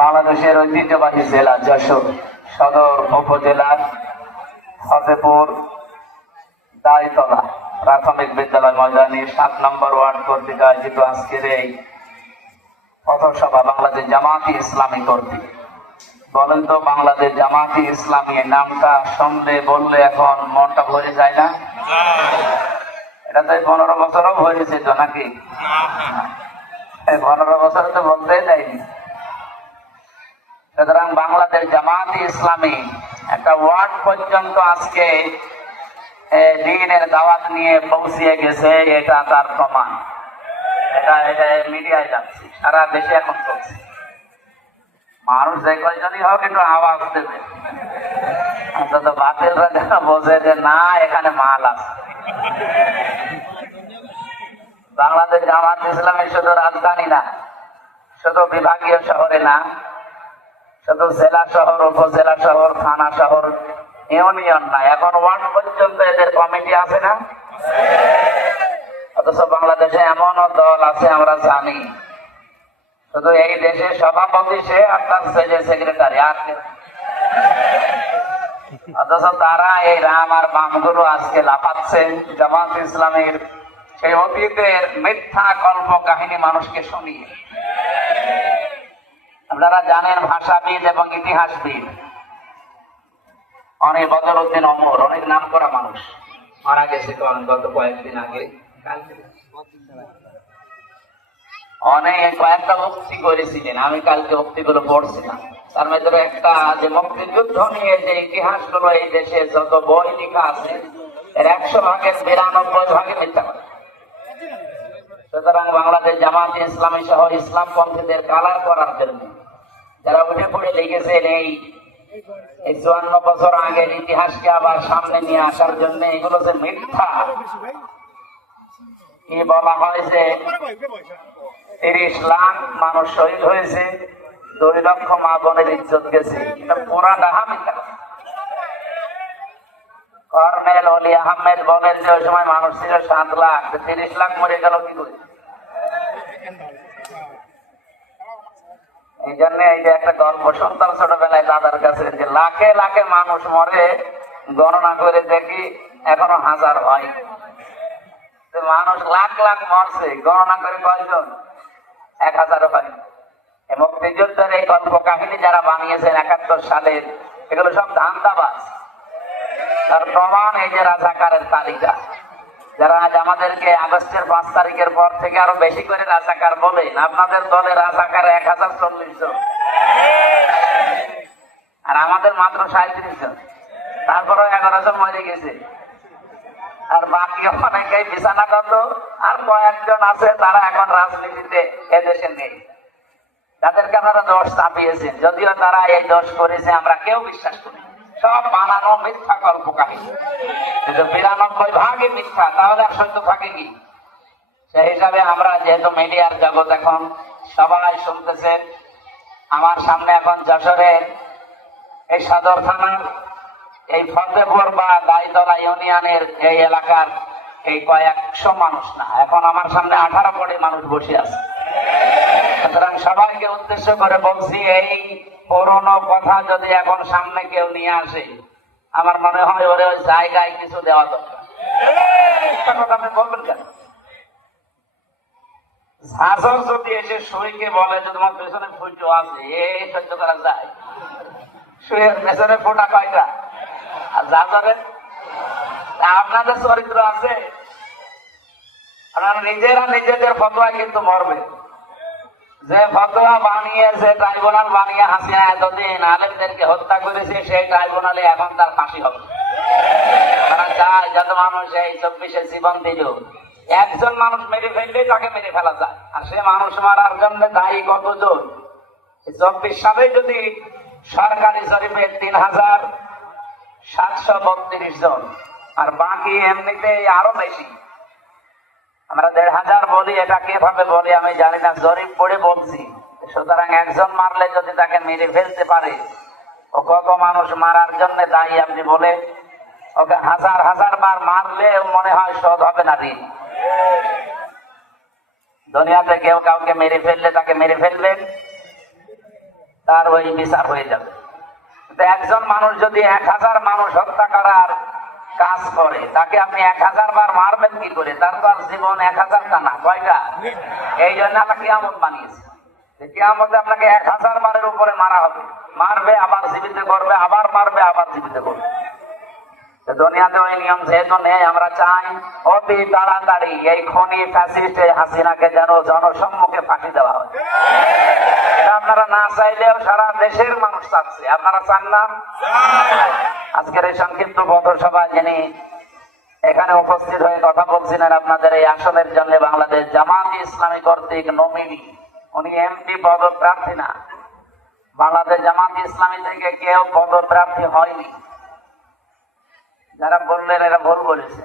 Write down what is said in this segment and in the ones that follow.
বাংলাদেশের ঐতিহ্যবাহী জেলা যশোর সদর উপজেলার ফতেপুর দাইতলা প্রাথমিক বিদ্যালয় ময়দানে 7 নম্বর ওয়ার্ড কর্তৃক আয়োজিত আজকের এই পথসভা বাংলাদেশ জামায়াতে ইসলামী কর্তৃক। বলেন তো, বাংলাদেশ জামায়াতে ইসলামী নামটা শুনলে বললে এখন মনটা ভরে যায় না? এটা তো 15 বছরও হয়েছে তো নাকি? 15 বছর তো বলতেই যায়নি। সুতরাং বাংলাদেশ জামায়াতে ইসলামী একটা ওয়ার্ড পর্যন্ত আজকে দ্বীনের দাওয়াত নিয়ে পৌঁছিয়ে গেছে, এটা তার প্রমাণ। এটা মিডিয়ায় যাচ্ছে, সারা দেশে এখন চলছে। মানুষ যে কয়জনই হোক একটু আওয়াজ দেবে, অন্তত বাতিলরা যেন বোঝে যে না, এখানে মাল আছে। বাংলাদেশ জামায়াত ইসলামী শুধু রাজধানী না, শুধু বিভাগীয় শহরে না, শুধু জেলা শহর, উপজেলা শহর, থানা শহর, ইউনিয়ন না, এখন ওয়ার্ড পর্যন্ত এদের কমিটি আছে না? অথচ বাংলাদেশে এমনও দল আছে আমরা জানি, শুধু এই দেশের সভাপতি সে আর তার সেক্রেটারি, আর অথচ তারা এই রাম আর বামগুলো আজকে লাফাচ্ছে জামাত ইসলামের সেই অতীতের মিথ্যা কল্প কাহিনী মানুষকে শুনিয়ে। আপনারা জানেন, ভাষাবিদ এবং ইতিহাসবিদ অনেক বদরউদ্দিন অমর, অনেক নাম করা মানুষ মারা গেছে গত কয়েকদিন আগে। অনেক কয়েকটা মুক্তি করেছিলেন, আমি কালকে মুক্তিগুলো পড়ছিলাম। তার মধ্যে একটা যে মুক্তিযুদ্ধ নিয়ে যে ইতিহাসগুলো এই দেশে যত বই লেখা আছে এর 100 ভাগের 92 ভাগে মিথ্যা কথা। সুতরাং বাংলাদেশ জামায়াতে ইসলামী সহ ইসলামপন্থীদের কালার করার জন্য যারা উঠে পড়ে লিখেছেন এই 54 বছর আগের ইতিহাসকে আবার সামনে নিয়ে আসার জন্য, এগুলো যে মিথ্যা। কি বলা হয় যে 30 লাখ মানুষ শহীদ হয়েছে, 2 লক্ষ মা বোনের ইজ্জত গেছে, এটা পুরা ডাহা মিথ্যা। কর্নেল অলি আহমেদ বলেন যে ওই সময় মানুষ ছিল 7 লাখ, 30 লাখ মরে গেল কি করে? এই জন্য এই যে একটা গল্প শুনতাম ছোটবেলায় দাদার কাছে, যে লাখে লাখে মানুষ মরে, গণনা করে দেখি এখনো 1000 হয়। মানুষ লাখ লাখ মরছে, গণনা করে কয়জন? 1000 হয়। মুক্তিযুদ্ধের এই গল্প কাহিনী যারা বানিয়েছেন 71 সালের, এগুলো সব ধান্দাবাজ। তার প্রমাণ এই যে রাজাকারের তালিকা, যারা আজ আমাদেরকে আগস্টের 5 তারিখের পর থেকে আরো বেশি করে রাজাকার বলেন, আপনাদের দলে রাজাকার 1040 জন, আর আমাদের মাত্র 37 জন। তারপরেও 11 জন মরে গেছে, আর বাকি অনেকেই বিছানাগত, আর কয়েকজন আছে তারা এখন রাজনীতিতে এদেশে নেই। তাদেরকে আপনারা দোষ চাপিয়েছেন, যদিও তারা এই দোষ করেছে আমরা কেউ বিশ্বাস করি, সব বানানো মিথ্যা কল্প কাহিনী। কিন্তু 92 ভাগে মিথ্যা, তাহলে আর সত্য থাকে কি? সেই হিসাবে আমরা যেহেতু মিডিয়ার জগৎ এখন সবাই শুনতেছেন, আমার সামনে এখন যশোরের এই সদর থানার এই ফতেপুর বা দাইতলা ইউনিয়নের এই এলাকার এই কয়েকশো মানুষ না, এখন আমার সামনে 18 কোটি মানুষ বসে আছে। সুতরাং সবাইকে উদ্দেশ্য করে বলছি, এই পুরনো কথা যদি এখন সামনে কেউ নিয়ে আসে, আমার মনে হয় ওরে ওই জায়গায় কিছু দেওয়া দরকার। কথা আপনি বলবেন কেন? ঝাঁঝর যদি এসে সুইকে বলে যে তোমার পেছনে ফুটো আছে, এই সহ্য করা যায়? সুইয়ের পেছনে ফোটা কয়টা? আর ঝাঁঝরের আপনাদের চরিত্র আছে, আপনারা নিজেরা নিজেদের ফতোয়া কিন্তু মরবে। যে ফতোয়া বানিয়ে, যে ট্রাইব্যুনাল বানিয়ে হাসিনা এতদিন আলেমদেরকে হত্যা করেছে, সেই ট্রাইব্যুনালে এখন তার ফাঁসি হবে। তারা চায় যত মানুষ এই 24-এ জীবন দিল, একজন মানুষ মেরে ফেললেই তাকে মেরে ফেলা যায়, আর সে মানুষ মারার জন্য দায়ী কতজন? 24 সালে যদি সরকারি জরিপে 3732 জন, আর বাকি এমনিতে আরো বেশি। আমরা 1500 বলি, এটা কিভাবে বলি আমি জানি না, জরিপ পড়ে বলছি। সুতরাং একজন মারলে যদি তাকে মেরে ফেলতে পারে, ও কত মানুষ মারার জন্য দায়ী আপনি বলে? ওকে হাজার হাজার বার মারলে মনে হয় শোধ হবে না ঋণ। দুনিয়াতে কেউ কাউকে মেরে ফেললে তাকে মেরে ফেলবেন, তার ওই বিচার হয়ে যাবে। কিন্তু একজন মানুষ যদি 1000 মানুষ হত্যা করার কাজ করে, তাকে আপনি 1000 বার মারবেন কি করে? তার তো আর জীবন 1000টা না, কয়টা? এই জন্য আল্লাহ কিয়ামত বানিয়েছে, যে কিয়ামতে আপনাকে 1000 বারের উপরে মারা হবে। মারবে, আবার জীবিত করবে, আবার মারবে, আবার জীবিত করবে। দুনিয়াতে ওই নিয়ম যেহেতু নেই, আমরা চাই অতি তাড়াতাড়ি এই খনি ফ্যাসিস্ট হাসিনাকে যেন জনসম্মুখে ফাঁসি দেওয়া হয়। এটা আপনারা না চাইলেও সারা দেশের মানুষ চাচ্ছে, আপনারা চান না? আজকের এই সংক্ষিপ্ত পথসভায় যিনি এখানে উপস্থিত হয়ে কথা বলছিলেন আপনাদের এই আসনের জন্য, বাংলাদেশ জামাত ইসলামী কর্তৃক নমিনি, উনি এমপি পদপ্রার্থী না। বাংলাদেশ জামাত ইসলামী থেকে কেউ পদপ্রার্থী হয়নি। যারা বললেন এরা ভুল বলেছে।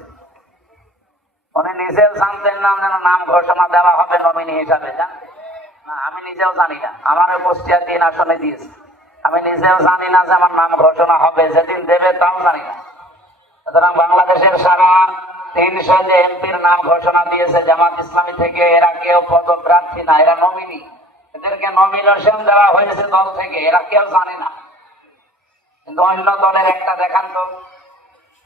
উনি নিজেও জানতেন না যেন নাম ঘোষণা দেওয়া হবে নমিনি হিসাবে, জানতেন না? আমি নিজেও জানি না, আমার কুষ্টিয়া 3 আসনে দিয়েছে, আমি নিজেও জানি না যে আমার নাম ঘোষণা হবে, যেদিন দেবে তাও জানি না। সুতরাং বাংলাদেশের সারা 300 যে এমপির নাম ঘোষণা দিয়েছে জামাত ইসলামী থেকে, এরা কেউ পদপ্রার্থী না, এরা নমিনি। এদেরকে নমিনেশন দেওয়া হয়েছে দল থেকে, এরা কেউ জানে না। কিন্তু অন্য দলের একটা দেখান তো।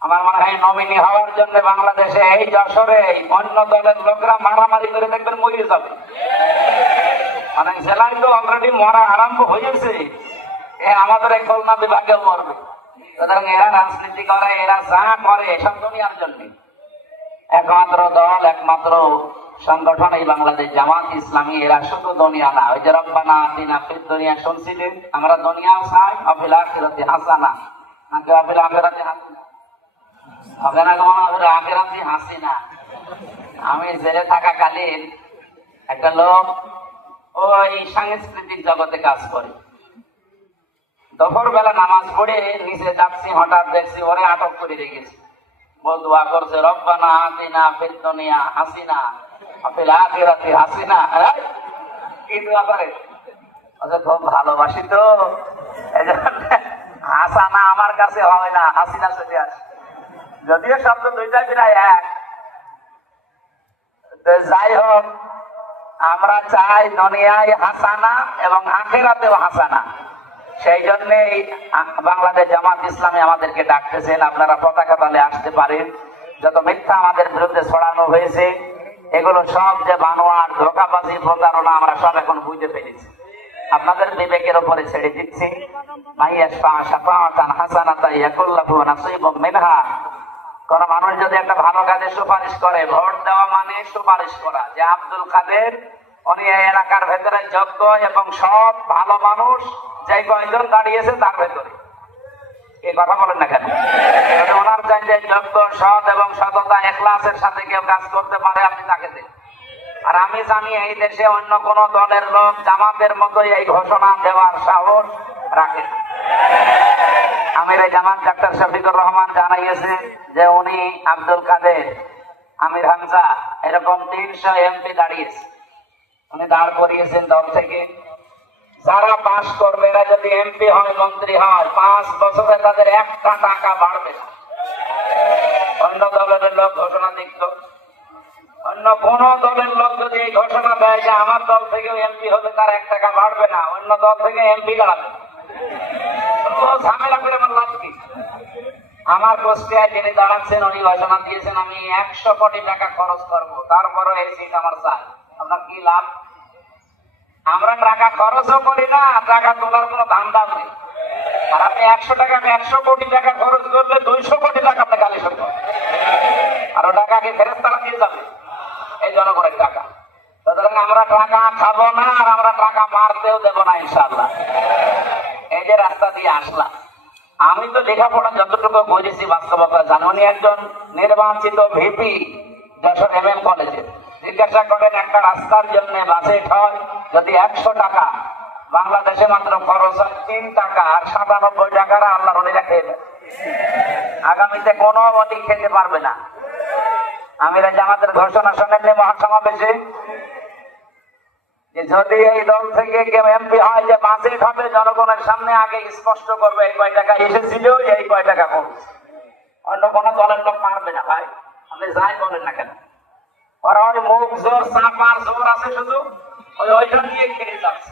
আমার মনে হয় নমিনি হওয়ার জন্য বাংলাদেশে এই যশোরে অন্য দলের লোকরা মারামারি করে দেখবেন মরে যাবে। অনেক জেলায় তো অলরেডি মরা আরম্ভ হয়েছে, আমাদের এই খুলনা বিভাগেও মরবে। সুতরাং এরা রাজনীতি করে, এরা যা করে এসব দুনিয়ার জন্য। একমাত্র দল, একমাত্র সংগঠন এই বাংলাদেশ জামাত ইসলামী। এরা শুধু দুনিয়া না, ওই যে রব্বানা আতিনা ফিদ দুনিয়া শুনছিলেন, আমরা দুনিয়াও চাই, অফিল আখিরাতি হাসানা, নাকি অফিল আখিরাতি হাসানা? হাসিনা। আমি জেলে থাকাকালীন একটা লোক ওই সাংস্কৃতিক জগতে কাজ করে, দুপুর বেলা নামাজ পড়ে নিচে যাচ্ছি, হঠাৎ দেখছি ওরে আটক করে রেখেছি। বল দোয়া করছে, রব্বানা আতিনা ফিদ দুনিয়া হাসিনা অফিল আখিরাতি হাসিনা। কি দোয়া করে? খুব ভালোবাসি তো, এই জন্য হাসানা আমার কাছে হয় না, হাসিনা চলে আসে। যদিও শব্দ দুইটাই প্রায় এক। যাই হোক, আমরা চাই দুনিয়ায় হাসানা এবং আখিরাতেও হাসানা। সেই জন্য বাংলাদেশ জামাত ইসলামী আমাদেরকে ডাকতেছেন, আপনারা পতাকা তলে আসতে পারেন। যত মিথ্যা আমাদের বিরুদ্ধে ছড়ানো হয়েছে, এগুলো সব যে বানোয়াট, ধোঁকাবাজি, প্রতারণা, আমরা সব এখন বুঝতে পেরেছি। আপনাদের বিবেকের উপরে ছেড়ে দিচ্ছি। কোন মানুষ যদি একটা ভালো কাজে সুপারিশ করে, ভোট দেওয়া মানে সুপারিশ করা, যে আব্দুল কাদের উনি এই এলাকার ভেতরে যোগ্য এবং সব ভালো মানুষ, যে কয়জন দাঁড়িয়েছে তার ভেতরে, এই কথা বলেন না কেন? ওনার চাই যে যোগ্য, সৎ এবং সততা, ইখলাসের সাথে কেউ কাজ করতে পারে, আপনি তাকে দেন। আর আমি জানি এই দেশে অন্য কোন দলের লোক জামাতের মতো এই ঘোষণা দেওয়ার সাহস রাখে। আমির জামাত ডাক্তার শফিকুর রহমান জানাইয়েছে যে উনি আব্দুল কাদের, আমির হামজা, এরকম 300 এমপি দাঁড়িয়েছে, উনি দাঁড় করিয়েছেন দল থেকে। যারা পাশ করবে, এরা যদি এমপি হয়, মন্ত্রী হয়, 5 বছরে তাদের 1টা টাকা বাড়বে না। অন্য দলের লোক ঘোষণা দিত, অন্য কোন দলের লোক যদি এই ঘোষণা দেয় যে আমার দল থেকে এমপি হলে তার 1 টাকা বাড়বে না, অন্য দল থেকে এমপি দাঁড়াবে, ঝামেলা করে আমার লাভ কি? আমার কুষ্টিয়ায় যিনি দাঁড়াচ্ছেন উনি ঘোষণা দিয়েছেন আমি 100 কোটি টাকা খরচ করবো, তারপরও এই সিট আমার চাই। আপনার কি লাভ? আমরা টাকা খরচও করি না, টাকা তোলার কোনো ধান্দা নেই। আর আপনি 100 কোটি টাকা খরচ করলে 200 কোটি টাকা আপনি গালি শুনবেন, আর ও টাকাকে ফেরেশতারা দিয়ে যাবে, এই জনগণের টাকা। সুতরাং আমরা টাকা খাবো না, আর আমরা টাকা মারতেও দেবো না ইনশাআল্লাহ। এই যে রাস্তা দিয়ে আসলাম, আমি তো লেখাপড়া যতটুকু বুঝেছি বাস্তবতা জানি। উনি একজন নির্বাচিত ভিপি যশোর MM কলেজে। জিজ্ঞাসা করেন একটা রাস্তার জন্য বাজেট হয় যদি 100 টাকা, বাংলাদেশে মাত্র খরচ হয় 3 টাকা, আর 97 টাকাটা আল্লাহর ওলিরা খেয়ে দেয়। আগামীতে কোনো অলি খেতে পারবে না। আমিরা জামাতের ঘোষণা শোনেননি মহাসমাবেশে, যে যদি এই দল থেকে কেউ এমপি হয়, যে বাজেট হবে জনগণের সামনে আগে স্পষ্ট করবে এই কয় টাকা এসেছিল, এই কয় টাকা খরচ। অন্য কোনো দলের লোক পারবে না ভাই, আপনি যাই বলেন না কেন। ওরা ওই মুখ জোর চাপার জোর আছে শুধু ওইটা নিয়ে খেয়ে যাচ্ছে।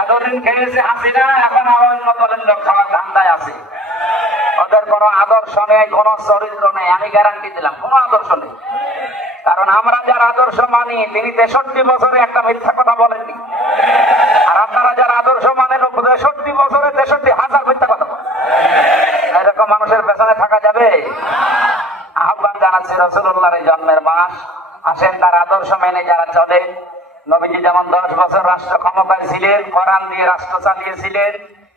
এতদিন খেয়েছে হাসিনা, এখন আবার অন্য দলের লোক খাওয়ার ধান্দায় আছে। ওদের কোনো আদর্শ নেই, কোনো চরিত্র নেই, আমি গ্যারান্টি দিলাম কোনো আদর্শ নেই। কারণ আমরা যার আদর্শ মানি তিনি 63 বছরে একটা মিথ্যা কথা বলেননি, আর আপনারা যারা আদর্শ মানেন 63 বছরে 63,000 মিথ্যা কথা বলেন। এরকম মানুষের পেছনে থাকা যাবে? আহ্বান জানাচ্ছি, রাসূলুল্লাহর এই জন্মের মাস, আসেন তার আদর্শ মেনে যারা চলে। নবীজি যেমন 10 বছর রাষ্ট্র ক্ষমতায় ছিলেন, কোরআন দিয়ে রাষ্ট্র চালিয়েছিলেন,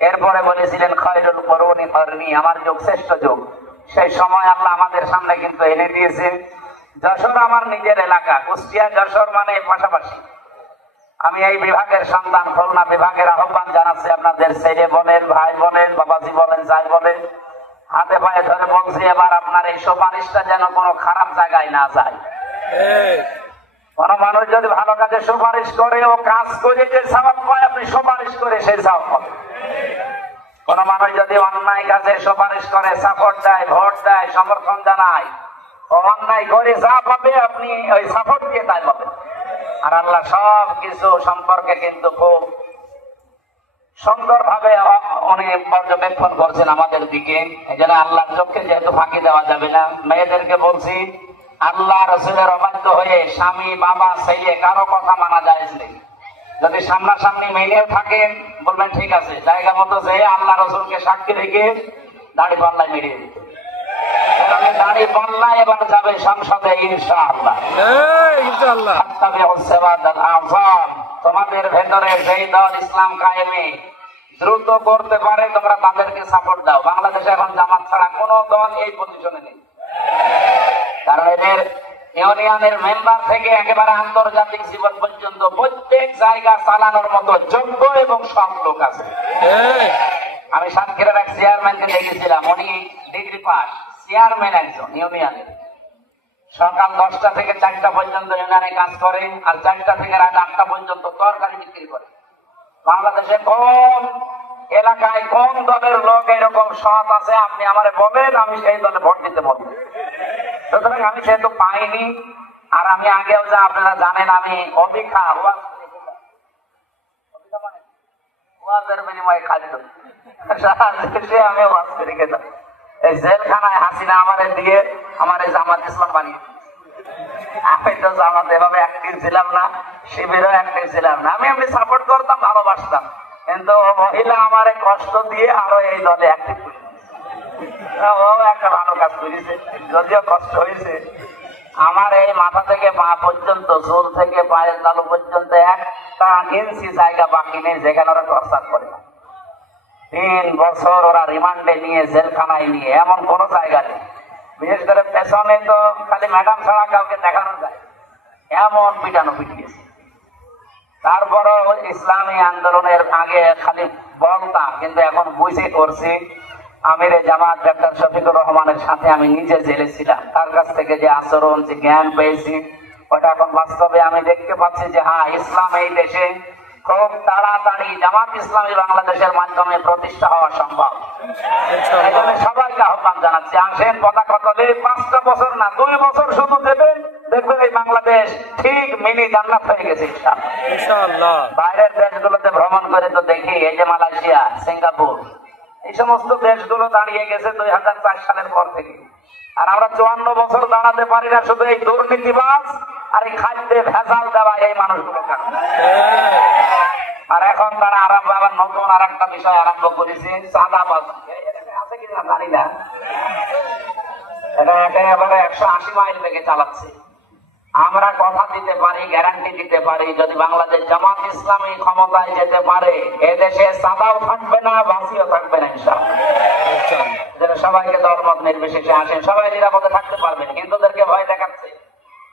এরপরে বলেছিলেন খায়রুল কুরুনি কারনি, আমার যুগ শ্রেষ্ঠ যুগ। সেই সময় আল্লাহ আমাদের সামনে কিন্তু এনে দিয়েছে। যশোর আমার নিজের এলাকা, কুষ্টিয়া যশোর মানে পাশাপাশি। আমি এই বিভাগের সন্তান, খুলনা বিভাগের আহ্বান জানাচ্ছি আপনাদের ছেলে বলেন, ভাই বলেন, বাবাজি বলেন, যাই বলেন, হাতে পায়ে ধরে বলছি এবার আপনার এই সুপারিশটা যেন কোনো খারাপ জায়গায় না যায়। কোন মানুষ যদি ভালো কাজে সুপারিশ করে, ও কাজ করে যে সওয়াব পায়, আপনি সুপারিশ করে সেই সওয়াব পাবেন। কোন মানুষ যদি অন্যায় কাজে সুপারিশ করে, সাপোর্ট দেয়, ভোট দেয়, সমর্থন জানায়, ও অন্যায় করে যা পাবে আপনি ওই সাপোর্ট দিয়ে তাই পাবেন। আর আল্লাহ সব কিছু সম্পর্কে কিন্তু খুব সুন্দর ভাবে উনি পর্যবেক্ষণ করছেন আমাদের দিকে। এই জন্য আল্লাহর চোখে যেহেতু ফাঁকি দেওয়া যাবে না, মেয়েদেরকে বলছি আল্লাহ রসুলের অবাধ্য হয়ে স্বামী, বাবা, ছেলে কারো কথা মানা যায় নেই। যদি সামনাসামনি মেনেও থাকেন বলবেন ঠিক আছে, জায়গা মতো যে আল্লাহ রসুলকে সাক্ষী রেখে দাড়ি পাল্লায় মেরিয়ে দিতে। দাড়ি পাল্লা এবার যাবে সংসদে ইনশাআল্লাহ। তোমাদের ভেতরে যেই দল ইসলাম কায়েমে দ্রুত করতে পারে তোমরা তাদেরকে সাপোর্ট দাও। বাংলাদেশে এখন জামাত ছাড়া কোন দল এই পজিশনে নেই, কারণ এদের ইউনিয়নের মেম্বার থেকে একেবারে আন্তর্জাতিক জীবন পর্যন্ত প্রত্যেক জায়গা চালানোর মতো যোগ্য এবং সৎ লোক আছে। আমি সাতক্ষীরার এক চেয়ারম্যানকে দেখেছিলাম, উনি ডিগ্রি পাস চেয়ারম্যান একজন ইউনিয়নের। সকাল 10টা থেকে 4টা পর্যন্ত ইউনিয়নে কাজ করে, আর 4টা থেকে রাত 8টা পর্যন্ত তরকারি বিক্রি করে। বাংলাদেশে কোন এলাকায় কোন দলের লোক এরকম সৎ আছে আপনি আমারে বলেন, আমি সেই দলে ভোট দিতে বলবো। সুতরাং আমি সেহেতু পাইনি, আর আমি আগেও যা আপনারা জানেন আমি অভিখা ওয়াজের বিনিময়ে খালি দেশে আমি ওয়াজ করে গেলাম। এই জেলখানায় হাসিনা আমারে দিয়ে আমার এই জামাত ইসলাম বানিয়ে, আমি তো জামাত এভাবে অ্যাক্টিভ ছিলাম না, শিবিরও অ্যাক্টিভ ছিলাম না। আমি এমনি সাপোর্ট করতাম, ভালোবাসতাম, কিন্তু মহিলা আমারে কষ্ট দিয়ে আরো এই দলে অ্যাক্টিভ করে। ও একটা ভালো কাজ করেছে, যদিও কষ্ট হয়েছে। আমার এই মাথা থেকে পা পর্যন্ত, চুল থেকে পায়ের তালু পর্যন্ত 1 ইঞ্চি জায়গা বাকি নেই যেখানে ওরা টর্চার করে না। 3 বছর ওরা রিমান্ডে নিয়ে, জেলখানায় নিয়ে, এমন কোন জায়গা নেই। বিশেষ করে পেছনে তো খালি ম্যাডাম ছাড়া কাউকে দেখানো যায়, এমন পিটানো পিটিয়েছে। তারপরও ইসলামী আন্দোলনের আগে খালি বলতাম, কিন্তু এখন বুঝে করছি। আমিরে জামাত ডাক্তার শফিকুর রহমানের সাথে আমি নিজে জেলে ছিলাম, তার কাছ থেকে যে আচরণ, যে জ্ঞান পেয়েছি, ওটা এখন বাস্তবে আমি দেখতে পাচ্ছি যে হ্যাঁ, ইসলাম এই দেশে খুব তাড়াতাড়ি জামাত ইসলামী বাংলাদেশের মাধ্যমে প্রতিষ্ঠা হওয়া সম্ভব। এই জন্য সবাইকে আহ্বান জানাচ্ছি, আসেন পতাকা তলে। 5টা বছর না, 2 বছর শুধু দেবেন, দেখবেন এই বাংলাদেশ ঠিক মিনি জান্নাত হয়ে গেছে ইনশাআল্লাহ। বাইরের দেশগুলোতে ভ্রমণ করে তো দেখি, এই যে মালয়েশিয়া, সিঙ্গাপুর, এই সমস্ত দেশগুলো দাঁড়িয়ে গেছে 2004 সালের পর থেকে। আর আমরা 54 বছর দাঁড়াতে পারি না, শুধু এই দুর্নীতিবাজ আর এই খাদ্যে ভেজাল দেওয়া এই মানুষগুলো কারণে। আর এখন তারা আবার নতুন আর একটা বিষয় আরম্ভ করেছে, চাঁদাবাজ। আছে কিনা জানি না, এটা একেবারে 180 মাইল বেগে চালাচ্ছে। আমরা কথা দিতে পারি, গ্যারান্টি দিতে পারি, যদি বাংলাদেশ জামাত ইসলামী ক্ষমতায় যেতে পারে, এদেশে চাঁদাও থাকবে না, বাঁচিও থাকবে না ইনশাআল্লাহ। সবাইকে দলমত নির্বিশেষে আসেন, সবাই নিরাপদে থাকতে পারবেন। হিন্দুদেরকে ভয় দেখাচ্ছে,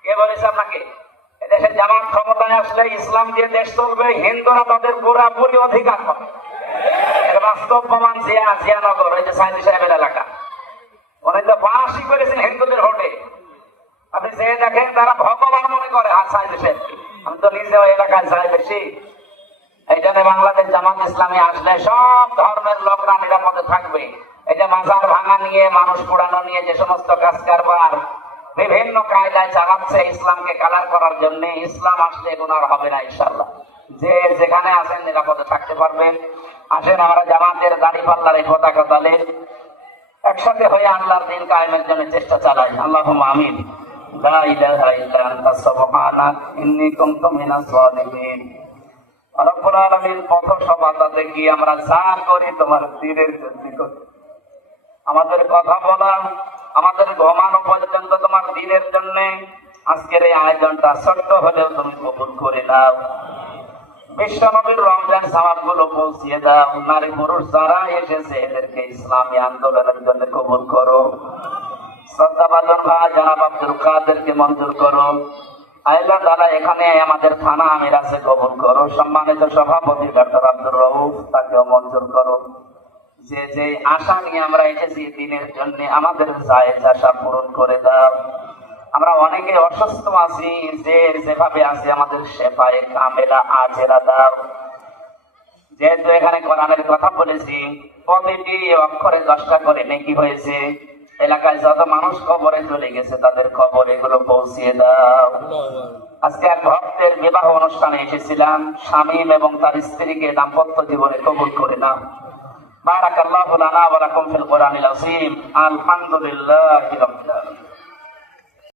কে বলেছে আপনাকে? এদেশে জামাত ক্ষমতায় আসলে ইসলাম দিয়ে দেশ চলবে, হিন্দুরা তাদের পুরাপুরি অধিকার পাবে। এর বাস্তব প্রমাণ জিয়ানগর, ওই যে সাইদি সাহেবের এলাকা, উনি তো ফাঁসি করেছেন হিন্দুদের ভোটে। আপনি যে দেখেন তারা ভগবান মনে করে। আমি তো নিজে ওই এলাকায় যাই বেশি। এই জন্য বাংলাদেশ জামাত ইসলামী আসলে সব ধর্মের লোকরা নিরাপদে থাকবে। এই যে মাজার ভাঙা নিয়ে, মানুষ পোড়ানো নিয়ে যে সমস্ত কাজ কারবার বিভিন্ন কায়দায় চালাচ্ছে ইসলামকে কালার করার জন্য। ইসলাম আসলে এগুলো আর হবে না ইনশাআল্লাহ। যে যেখানে আছেন নিরাপদে থাকতে পারবেন। আসেন আমরা জামাতের দাড়ি পাল্লার এই পতাকা তলে একসাথে হয়ে আল্লাহর দিন কায়েমের জন্য চেষ্টা চালাই। আল্লাহুম্মা আমিন। লা ইলাহা ইল্লা আনতা সুবহানাক ইন্নী কুনতু মিনাজ জালিমিন। রব্বুল আলামিন পথ সভাতে গিয়ে আমরা যা করি তোমার দ্বীনের জন্য করি। আমাদের কথা বলা, আমাদের ঘুমানো পর্যন্ত তোমার দ্বীনের জন্য। আজকের এই আয়োজনটা ছোট্ট হলেও তুমি কবুল করে নাও। বিশ্বনবীর রমজান সওয়াবগুলো পৌঁছিয়ে দাও। নারী পুরুষ যারা এসেছে এদেরকে ইসলামী আন্দোলনের জন্য কবুল করো। শ্রদ্ধাভাজন ভাই জনাব আব্দুল কাদেরকে মঞ্জুর করো। আল্লাহ তাআলা এখানে আমাদের থানা আমির আছে, কবুল করো। সম্মানিত সভাপতি ডক্টর আব্দুর রউফ, তাকেও মঞ্জুর করো। যে যে আশা নিয়ে আমরা এসেছি দিনের জন্য, আমাদের জায়েজ আশা পূরণ করে দাও। আমরা অনেকে অসুস্থ আছি, যে যেভাবে আছি আমাদের শেফায়ে কামেলা আজেরা দাও। যেহেতু এখানে কোরআনের কথা বলেছি, প্রতিটি অক্ষরে 10টা করে নেকি হয়েছে। এলাকায় যত মানুষ কবরে চলে গেছে তাদের কবর এগুলো পৌঁছিয়ে দাও। আজকে এক ভক্তের বিবাহ অনুষ্ঠানে এসেছিলাম, শামীম এবং তার স্ত্রীকে দাম্পত্য জীবনে কবুল করে নাও। বারাকাল্লাহু লানা ওয়া লাকুম ফিল কোরআনিল আযীম। আলহামদুলিল্লাহি রাব্বিল আলামিন।